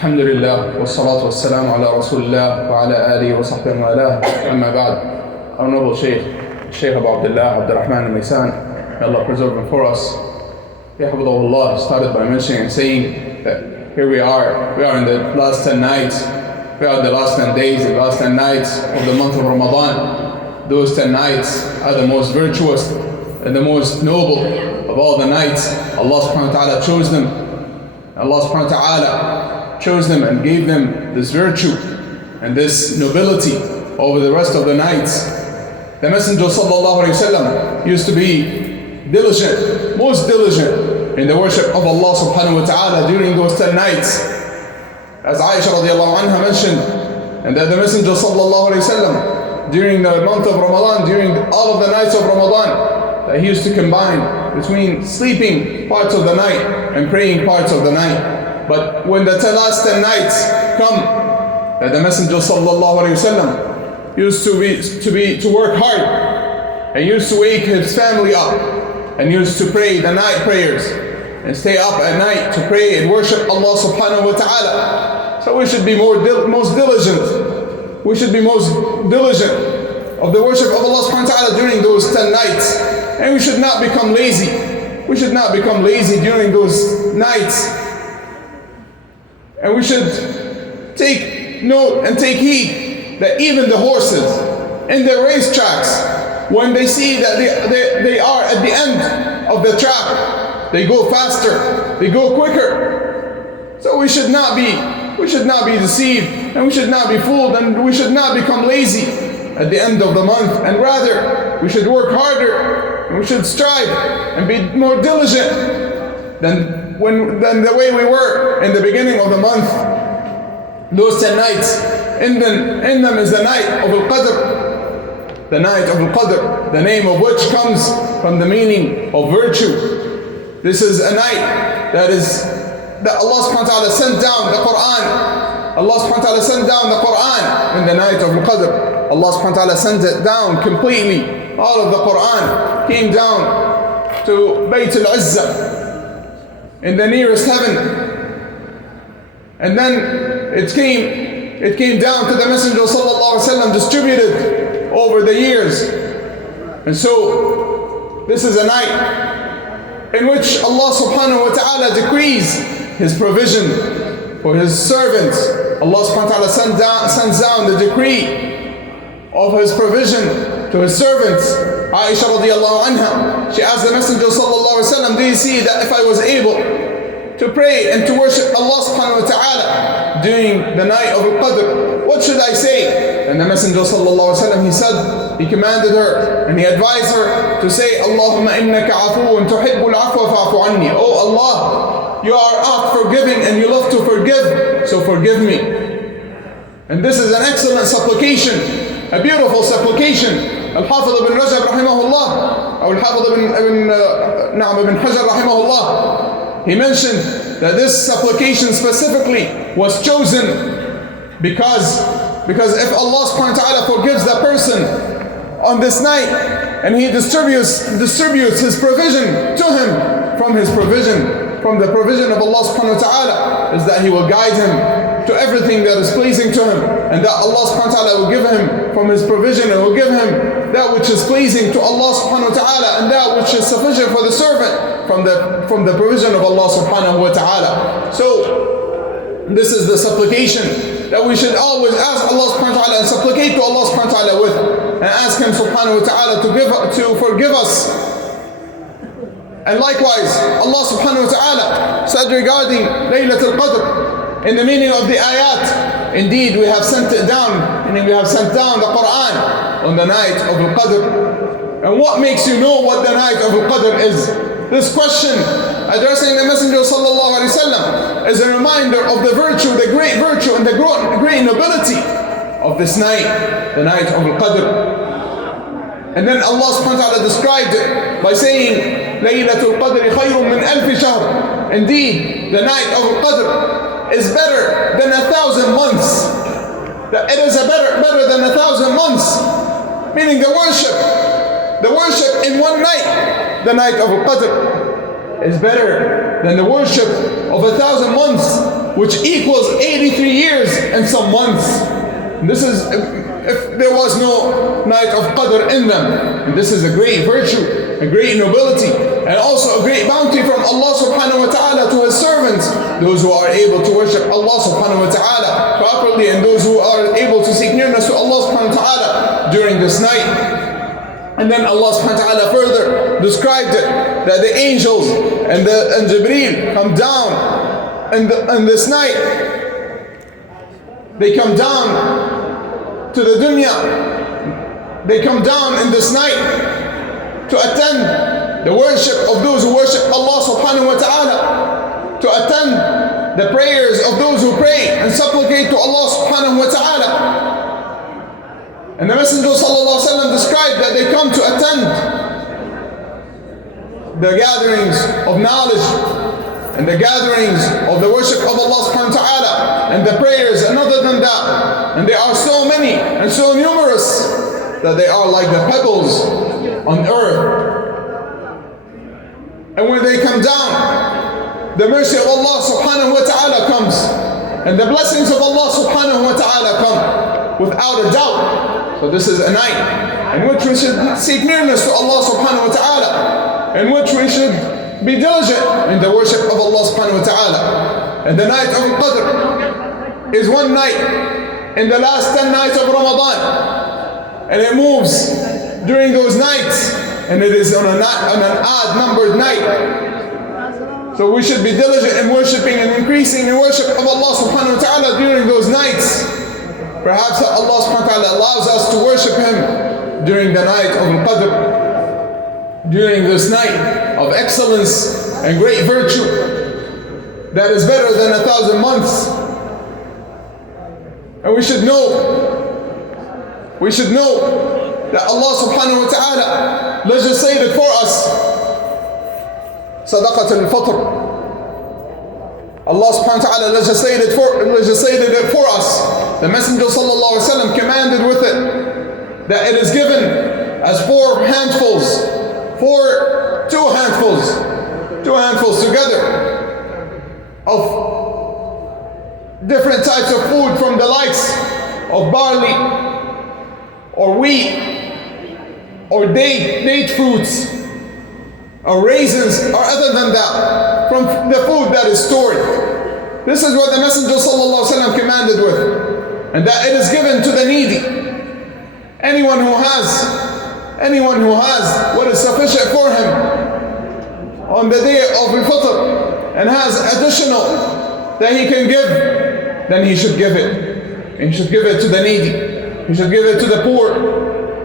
الحمد لله والصلاة والسلام على رسول الله وعلى آله وصحبه وآله أما بعد. Honorable Shaykh Abu Abdullah Abdurrahman al-Maysan, may Allah preserve him for us. Yahfadhahullah started by mentioning and saying that here we are in the last 10 nights, we are in the last 10 days, the last 10 nights of the month of Ramadan. Those 10 nights are the most virtuous and the most noble of all the nights. Allah subhanahu wa ta'ala chose them. Allah subhanahu wa ta'ala chose them and gave them this virtue and this nobility over the rest of the nights. The Messenger sallallahu alayhi wa sallam used to be diligent, most diligent in the worship of Allah subhanahu wa ta'ala during those 10 nights. As Aisha radiallahu anha mentioned, and that the Messenger sallallahu alayhi wa sallam during the month of Ramadan, during all of the nights of Ramadan, that he used to combine between sleeping parts of the night and praying parts of the night. But when the last 10 nights come, that the Messenger sallallahu alayhi wa sallam used to work hard and used to wake his family up and used to pray the night prayers and stay up at night to pray and worship Allah subhanahu wa ta'ala. So we should be most diligent. We should be most diligent of the worship of Allah subhanahu wa ta'ala during those 10 nights. And we should not become lazy. We should not become lazy during those nights. And we should take note and take heed that even the horses in the racetracks, when they see that they are at the end of the track, they go faster, they go quicker. So we should not be deceived, and we should not be fooled, and we should not become lazy at the end of the month, and rather we should work harder, and we should strive and be more diligent than the way we were in the beginning of the month. Those 10 nights, in them is the night of Al-Qadr, the night of Al-Qadr, the name of which comes from the meaning of virtue. This is a night that Allah subhanahu wa ta'ala sent down the Quran. Allah subhanahu wa ta'ala sent down the Quran in the night of Al-Qadr. Allah subhanahu wa ta'ala sent it down completely. All of the Quran came down to Bayt al-Izzah in the nearest heaven. And then it came down to the Messenger sallallahu alaihi wasallam, distributed over the years. And so this is a night in which Allah subhanahu wa ta'ala decrees His provision for His servants. Allah subhanahu wa ta'ala sends down the decree of His provision to His servants. Aisha radiallahu anha, she asked the Messenger sallallahu alaihi wasallam, do you see that if I was able to pray and to worship Allah subhanahu wa ta'ala during the night of Al-Qadr, what should I say? And the Messenger sallallahu alaihi wasallam, he commanded her and he advised her to say, Allahumma innaka afuun tuhibbul afwa fa'fu anni. Oh Allah, you are oft forgiving and you love to forgive, so forgive me. And this is an excellent supplication, a beautiful supplication. Al-Hafidh ibn Rajab rahimahullah, or Al-Hafidh ibn Hajar rahimahullah, he mentioned that this supplication specifically was chosen because if Allah subhanahu wa ta'ala forgives that person on this night and He distributes His provision to him from the provision of Allah subhanahu wa ta'ala, is that He will guide him to everything that is pleasing to him, and that Allah subhanahu wa ta'ala will give him from His provision and will give him that which is pleasing to Allah subhanahu wa ta'ala, and that which is sufficient for the servant from the provision of Allah subhanahu wa ta'ala. So this is the supplication that we should always ask Allah subhanahu wa ta'ala and supplicate to Allah subhanahu wa ta'ala with, and ask Him subhanahu wa ta'ala to forgive us. And likewise, Allah subhanahu wa ta'ala said regarding Laylatul Qadr, in the meaning of the ayat, indeed we have sent it down, meaning we have sent down the Quran on the night of Al-Qadr. And what makes you know what the night of Al-Qadr is? This question addressing the Messenger sallallahu alaihi wasallam is a reminder of the virtue, the great virtue and the great nobility of this night, the night of Al-Qadr. And then Allah subhanahu wa ta'ala described it by saying, Laylatul Qadr khayrun min alfi shahr. Indeed, the night of Al-Qadr is better than 1,000 months. That it is better than 1,000 months. Meaning the worship in one night, the night of Al-Qadr. is better than the worship of 1,000 months, which equals 83 years and some months. And this is if there was no night of Qadr in them. And this is a great virtue, a great nobility, and also a great bounty from Allah subhanahu wa ta'ala to His servants, those who are able to worship Allah subhanahu wa ta'ala properly, and those who are able to seek nearness to Allah subhanahu wa ta'ala during this night. And then Allah subhanahu wa ta'ala further described it, that the angels and Jibreel come down in this night. They come down to the dunya. They come down in this night to attend the worship of those who worship Allah subhanahu wa ta'ala, to attend the prayers of those who pray and supplicate to Allah subhanahu wa ta'ala. And the Messenger sallallahu alaihi wasallam described that they come to attend the gatherings of knowledge and the gatherings of the worship of Allah subhanahu wa ta'ala and the prayers, and other than that. And they are so many and so numerous that they are like the pebbles on earth. And when they come down, the mercy of Allah subhanahu wa ta'ala comes, and the blessings of Allah subhanahu wa ta'ala come without a doubt. So this is a night in which we should seek nearness to Allah subhanahu wa ta'ala, in which we should be diligent in the worship of Allah subhanahu wa ta'ala. And the night of Qadr is one night in the last 10 nights of Ramadan, and it moves during those nights, and it is on an odd numbered night. So we should be diligent in worshiping and increasing in worship of Allah subhanahu wa ta'ala during those nights. Perhaps Allah subhanahu wa ta'ala allows us to worship Him during the night of Qadr, during this night of excellence and great virtue that is better than 1,000 months. And we should know that Allah subhanahu wa ta'ala legislated for us Sadaqat al-Fitr. Allah subhanahu wa ta'ala legislated it for us. The Messenger sallallahu alaihi wasallam commanded with it that it is given as 4 handfuls, two handfuls together of different types of food, from the likes of barley or wheat or date fruits or raisins, or other than that, from the food that is stored. This is what the Messenger sallallahu alaihi wasallam commanded with, and that it is given to the needy. Anyone who has what is sufficient for him on the day of Al-Fitr and has additional that he can give, then he should give it. He should give it to the needy. He should give it to the poor.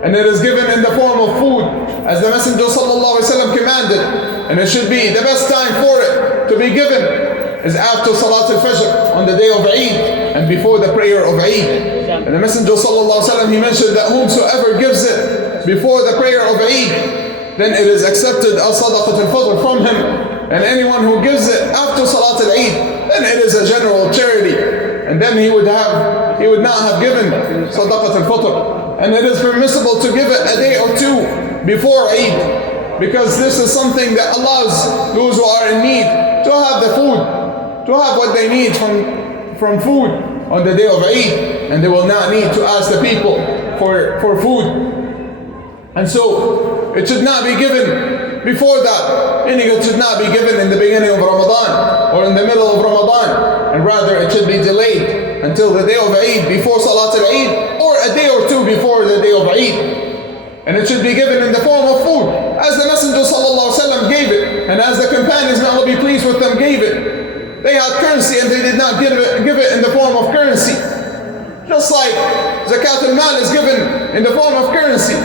And it is given in the form of food, as the Messenger sallallahu alaihi wasallam commanded. And it should be the best time for it to be given is after Salat al-Fajr on the day of Eid and before the prayer of Eid. And the Messenger sallallahu alaihi wasallam, he mentioned that whomsoever gives it before the prayer of Eid, then it is accepted as Sadaqat al-Fitr from him. And anyone who gives it after Salat al-Eid, then it is a general charity. And then he would not have given Sadaqat al-Fitr. And it is permissible to give it a day or two before Eid, because this is something that allows those who are in need to have the food, to have what they need from food on the day of Eid, and they will not need to ask the people for food. And so it should not be given before that. It should not be given in the beginning of Ramadan or in the middle of Ramadan, and rather it should be delayed until the day of Eid, before Salat al-Eid, or a day or two before the day of Eid. And it should be given in the form of food, as the Messenger sallallahu alaihi wasallam gave it, and as the companions, may Allah be pleased with them, gave it. They had currency and they did not give it in the form of currency. Just like Zakat al-Mal is given in the form of currency.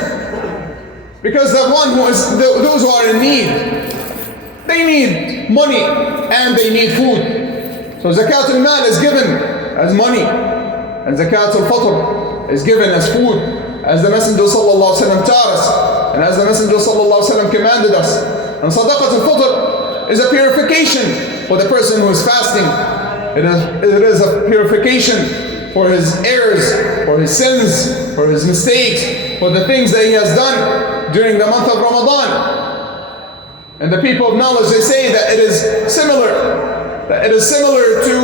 Because those who are in need, they need money and they need food. So Zakat al-Mal is given as money, and Zakat al-Fitr is given as food, as the Messenger sallallahu alaihi wasallam taught us, and as the Messenger sallallahu alaihi wasallam commanded us. And Sadaqat al-Fitr is a purification for the person who is fasting. It is a purification for his errors, for his sins, for his mistakes, for the things that he has done during the month of Ramadan. And the people of knowledge, they say that it is similar to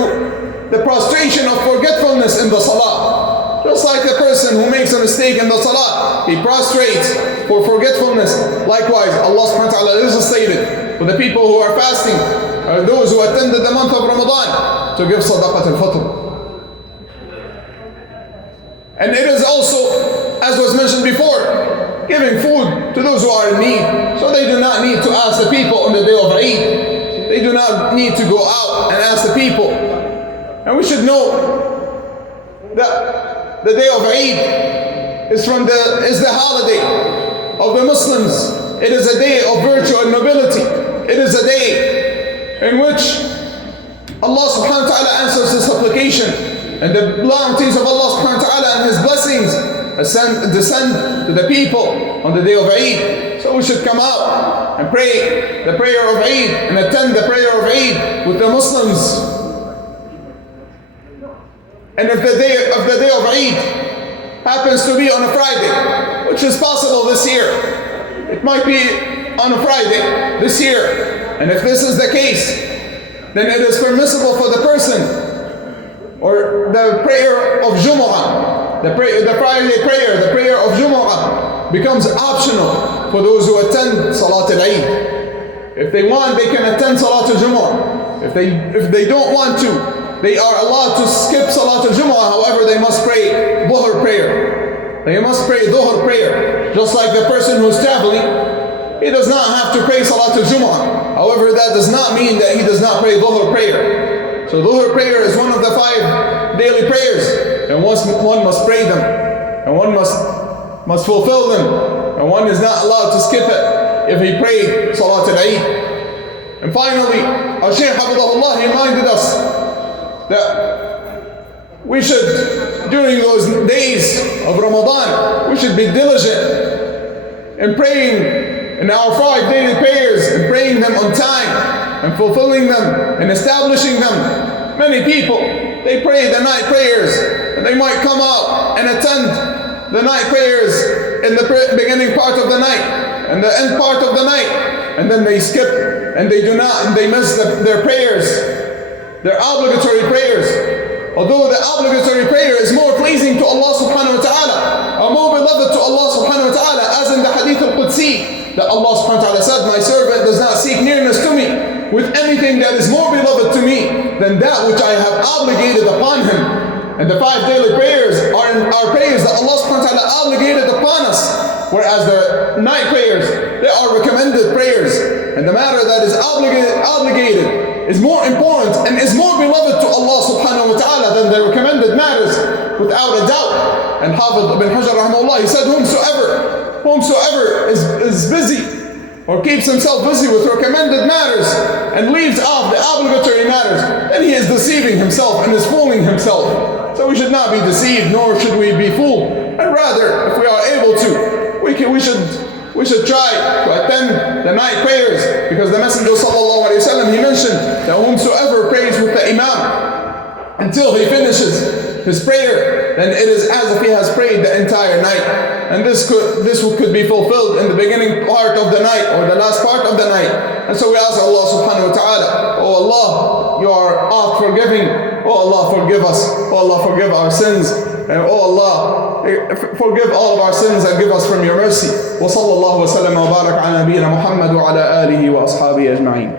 the prostration of forgetfulness in the salah. Just like the person who makes a mistake in the salah, he prostrates for forgetfulness. Likewise, Allah subhanahu wa ta'ala legislated for the people who are fasting, or those who attended the month of Ramadan, to give sadaqat al-fitr. And it is also, as was mentioned before, giving food to those who are in need. So they do not need to ask the people on the day of Eid. They do not need to go out and ask the people. And we should know that the day of Eid is the holiday of the Muslims. It is a day of virtue and nobility. It is a day in which Allah subhanahu wa ta'ala answers the supplication, and the bounties of Allah subhanahu wa ta'ala and His blessings descend to the people on the day of Eid. So we should come out and pray the prayer of Eid and attend the prayer of Eid with the Muslims. And if the day of Eid happens to be on a Friday, which is possible this year, it might be on a Friday this year. And if this is the case, then it is permissible for the person, or the prayer of Jumu'ah, the Friday prayer, the prayer of Jumu'ah becomes optional for those who attend Salat al-Eid. If they want, they can attend Salat al-Jumu'ah. If they don't want to, they are allowed to skip Salat al-Jumu'ah. However, they must pray Dhuhr prayer. They must pray Dhuhr prayer. Just like the person who's traveling, he does not have to pray Salat al-Jumu'ah. However, that does not mean that he does not pray Dhuhr prayer. So Dhuhr prayer is one of the 5 daily prayers, and one must pray them, and one must fulfill them, and one is not allowed to skip it if he prayed Salat al-Eid. And finally, our Shaykh Hafidhahullah reminded us that we should, during those days of Ramadan, we should be diligent in praying in our 5 daily prayers, and praying them on time, and fulfilling them, and establishing them. Many people, they pray the night prayers, and they might come out and attend the night prayers in the beginning part of the night, and the end part of the night, and then they skip, and they miss their prayers, their obligatory prayers. Although the obligatory prayer is more pleasing to Allah subhanahu wa ta'ala, or more beloved to Allah subhanahu wa ta'ala, as in the Hadith al-Qudsi, that Allah subhanahu wa ta'ala said, "My servant does not seek nearness to me with anything that is more beloved to me than that which I have obligated upon him." And the 5 daily prayers are prayers that Allah subhanahu wa ta'ala obligated upon us, whereas the night prayers, they are recommended prayers. And the matter that is obligated is more important and is more beloved to Allah subhanahu wa ta'ala than the recommended matters, without a doubt. And Hafidh ibn Hajar rahimahullah, he said, whomsoever is busy, or keeps himself busy with recommended matters and leaves off the obligatory matters, then he is deceiving himself and is fooling himself. So we should not be deceived, nor should we be fooled. And rather, if we are able to, we should try to attend the night prayers, because the Messenger sallallahu alaihi wasallam, he mentioned that whomsoever prays with the Imam until he finishes his prayer, then it is as if he has prayed the entire night. And this could be fulfilled in the beginning part of the night, or the last part of the night. And so we ask Allah subhanahu wa ta'ala, "Oh Allah, you are oft forgiving. Oh Allah, forgive us. Oh Allah, forgive our sins. And oh Allah, forgive all of our sins and give us from your mercy." Wa sallallahu wa sallam wa barak ala nabiyyina Muhammad wa ala alihi wa ashabihi ajma'in.